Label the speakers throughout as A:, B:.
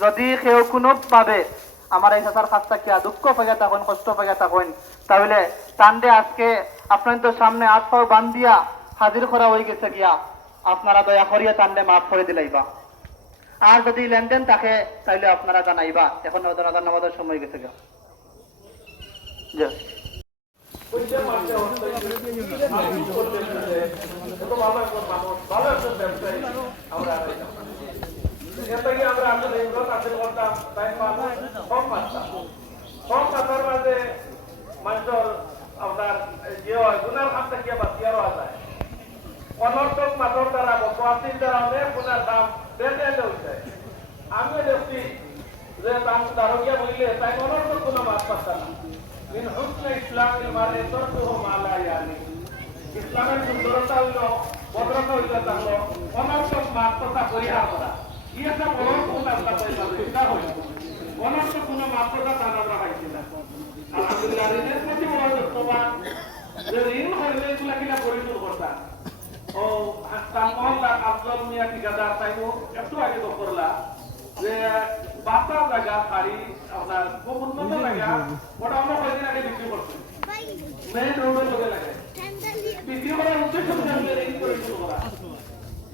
A: যদি কেউ কোনো ভাবে আমার এই চাচার কাছ থেকে দুঃখ পেগে থাকুন, কষ্ট পেগে থাকুন, তাহলে টান্ডে আজকে আপনার তো সামনে আট পাও বান্ধিয়া হাজির করা হয়ে গেছে গিয়া আপনারা দয়া করিয়া টান্ডে মাফ করে দিলাইবা আর যদি লেনদেন থাকে, তাহলে আপনারা জানাইবা। এখন নামাজের সময় গেছে গিয়া জি।
B: এটাকে আমরা আসলে ইমরান হাসিল করতাম, তাই কম মারতাম কম মাথার মাঝে মানুষের আপনার যে হয়, গুনার হাত থেকে বাঁচিয়ে রওয়া যায়। অনর্থক মাথর দ্বারা বকওয়াসির দ্বারা অনেক গুনার দাম বেড়ে হয়েছে আমি দেখছি যে দাম দারোগিয়া বললে, তাই অনর্থক কোনো মাছ পাচ্ছে না। মিন হুসনে ইসলাম মারে তরফুহ মালা ইয়ানি ইসলামের সুন্দরতা হইল, ভদ্রতা হইল তাহলে অনর্থক কথা পরিহার করা। ই একটা বড় পয়সা হইল অনর্থক কোনো কথা তারা আমরা পাইছি না। আলহামদুলিল্লাহ ঋণের প্রতি বড় যত্নবান। যে ঋণ হইলে এগুলা কিনা পরিশোধ করতাম। ও হাসান মহল্লা আফজল মিয়া ঠিকাদার তাইও একটু আগে তো করলা যে বাসা জায়গা শাড়ি আপনার খুব উন্নত জায়গা ওটা আমরা কয়েকদিন আগে বিক্রি করছি? রোডের লোকে লাগে বিক্রি করার উদ্দেশ্য পরিশোধ করা।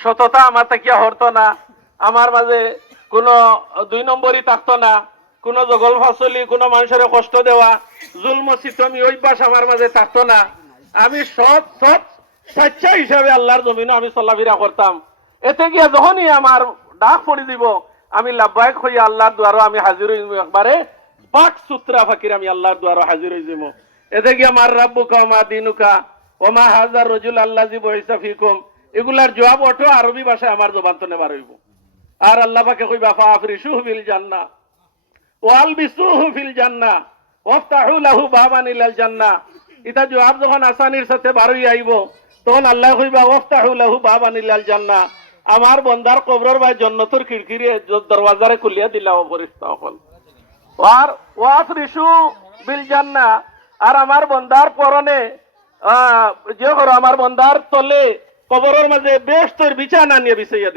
B: সততা আমার থেকে হরতো না। আমার মাঝে কোনো দুই নম্বরই থাকতো না। কোনো জগল ফসলি কোনো মানুষের কষ্ট দেওয়া। জুলম সিতমি অভ্যাস আমার মাঝে থাকতো না। আমি সৎ সৎ, স্বেচ্ছা হিসাবে আল্লাহর জমিনও আমি চলাফেরা করতাম। এতে গিয়া যখনই আমার ডাক পড়ি দিব আমি লাভবায়ক হইয়া আল্লাহর দ্বারা আমি হাজির হইব একবারে পাক সূত্রা ফাকির আমি আল্লাহর দ্বারা হাজির হয়ে যাব এতে গিয়া মার রাব্বুকা মা দিনুকা, ওমা হাজার রজুল আল্লাহ জি বহিসা এগুলার জবাব অটো আরবি ভাষায় আমার জবান তো নেবার হইব। আর আল্লাহ পাকে কইবা ফাফরিসুহ বিল জান্নাহ ওয়াল বিসুহু ফিল জান্নাহ ওয়াফতাহু লাহু বাবান ইলাল জান্নাহ ইতা জবাব যখন আসানির সাথে বারই আইব, তখন আল্লাহ কইবা, ওয়াফতাহু লাহু বাবান ইলাল জান্নাহ আমার বন্দার কবরের ভাই জন্নতর খিড়কিরে দরওয়াজারে খুলিয়া দিলাম ফরিস্তা সকল আর ওয়াফরিসু বিল জান্নাহ আর আমার বন্দার পরনে যে করো আমার বন্দার তলে কবরের মাঝে বেশ তোর বিছানা নিয়ে বিছাইয়া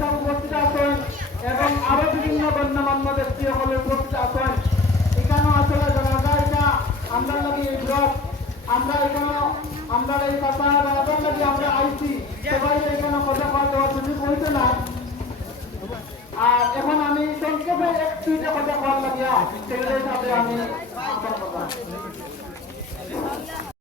A: সাহেব এবং বিভিন্ন গণ্যমান্য ব্যক্তি সকলে উপস্থিত আছেন। এখানে আসলে জানাজা এটা আমরা আমরা আমরা এই কথা আমরা আইছি এখানে হইতে না। আর এখন আমি সংক্ষেপে এক কথা লাগিয়া আমি